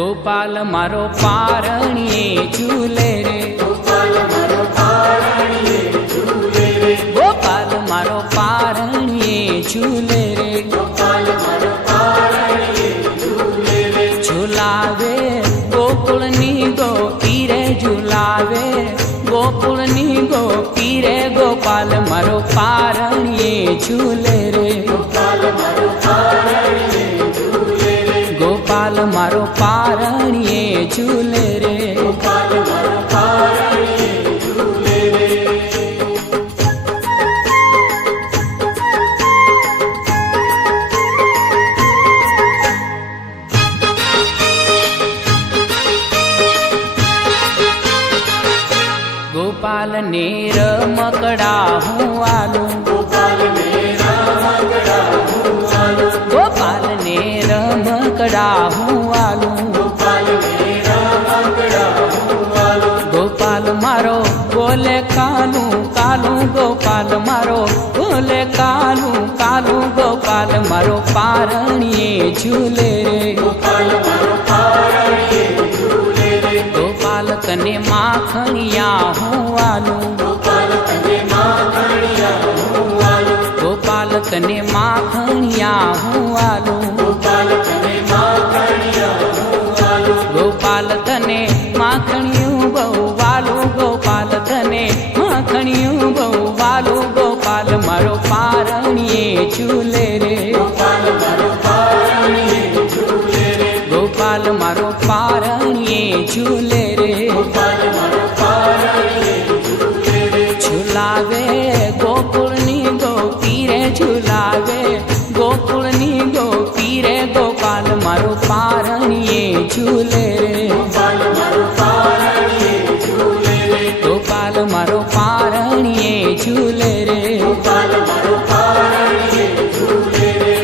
गोपाल मारो पारणिये झूले रे, गोपाल मारो पारणिये झूले रे, गोपाल मारो पारणिये झूले रे, गोपाल मारो पारणिये झूले रे, झूलावे गोकुळनी गोपी रे, झूलावे गोकुळनी गोपी रे, गोपाल मारो पारणिये झूले रे, गोपाल मारो पारणिये झूले रे, गोपाल मारो पारणिये झूले रे, गोपाल मारो पारणिये झूले रे। गोपाल ने रमकड़ा हूँ आलू, गोपाल मेरा मकड़ा हूँ आलू, गोपाल ने रमकड़ा हूँ आलू, गोपाल मेरा मकड़ा हूँ आलू, गोपाल मारो बोले कालू कालू, गोपाल मारो बोले कालू कालू, गोपाल मारो पारणिये झूले रे, गोपाल मारो पारणिये झूले रे, गोपाल कने माखणिया हूँ आलू, गोपाल कने माखणिया हूँ आलू, गोपाल कने माखणिया हूँ आलू, गोपाल कने माखणिया हूँ आलू, गोपाल तने माखणियूं बहु वालू, गोपाल तने माखणियूं बहु वालू, गोपाल मारो पारणिये झूले रे, गोपाल मारो पारणिये झूले रे, गोपाल मारो पारणिये झूले रे, गोपाल मारो पारणिये झूले रे, झूलावे गोकुळनी गोपी रे, झूलावे गोकुळनी गोपी रे, गोपाल मारो पारणिये झूले रे, गोपाल मारो पारणिये झूले रे, गोपाल मारो पारणिये झूले रे, गोपाल मारो पारणिये झूले रे।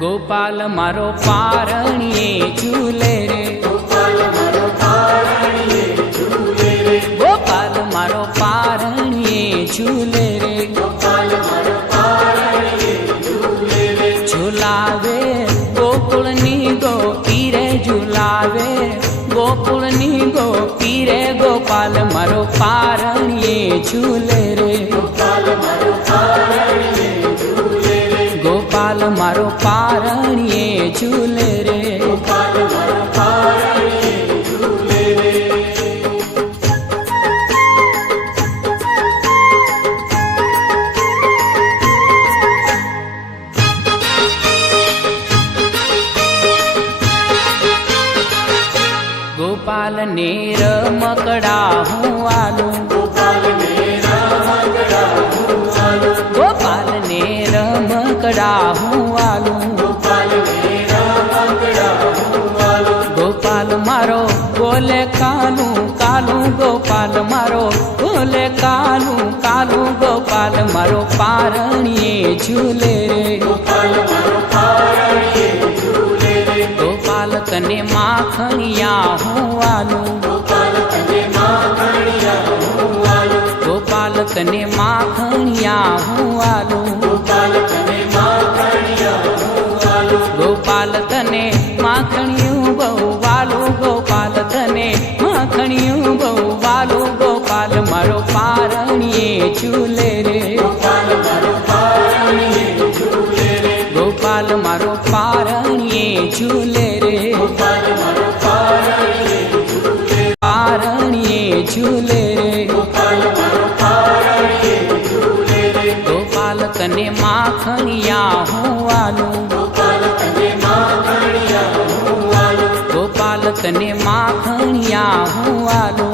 गोपाल मारो पारणिये झूले रे, गोपाल मारो पारणिये झूले रे, गोपाल मारो पारणिये झूले रे, गोपाल मारो पारणिये झूले रे, झूलावे गोकुळनी गोपी रे, झूलावे गोकुळनी गोपी रे, गोपाल मारो पारणिये झूले रे, गोपाल मारो पारणिये झूले रे, गोपाल मारो पारणिये झूले रे, गोपाल मारो पारणिये झूले रे। गोपाल ने रमकड़ा हूँ आलू, गोपाल मेरा मकड़ा हूँ आलू, गोपाल ने रमकड़ा हूँ आलू, गोपाल मेरा मकड़ा हूँ आलू, गोपाल मारो बोले कालू कालू, गोपाल मारो बोले कालू कालू, गोपाल मारो पारणिये झूले रे, गोपाल मारो पारणिये झूले रे, गोपाल कने माखणिया हूँ आलू, गोपाल कने माखणिया हूँ आलू, गोपाल कने माखणिया हूँ आलू, गोपाल कने माखणिया हूँ आलू, गोपाल तने माखणियूं बहु वालू, गोपाल तने माखणियूं बहु वालू, गोपाल मारो पारणिये झूले रे, गोपाल मारो पारणिये झूले रे, गोपाल मारो पारणिये झूले रे, गोपाल मारो पारणिये झूले, पारणिये झूले रे, गोपाल मारो पारणिये झूले रे, गोपाल कने माखणिया हूँ आलू, गोपाल कने माखणिया हूँ आलू, गोपाल कने माखणिया हूँ आलू,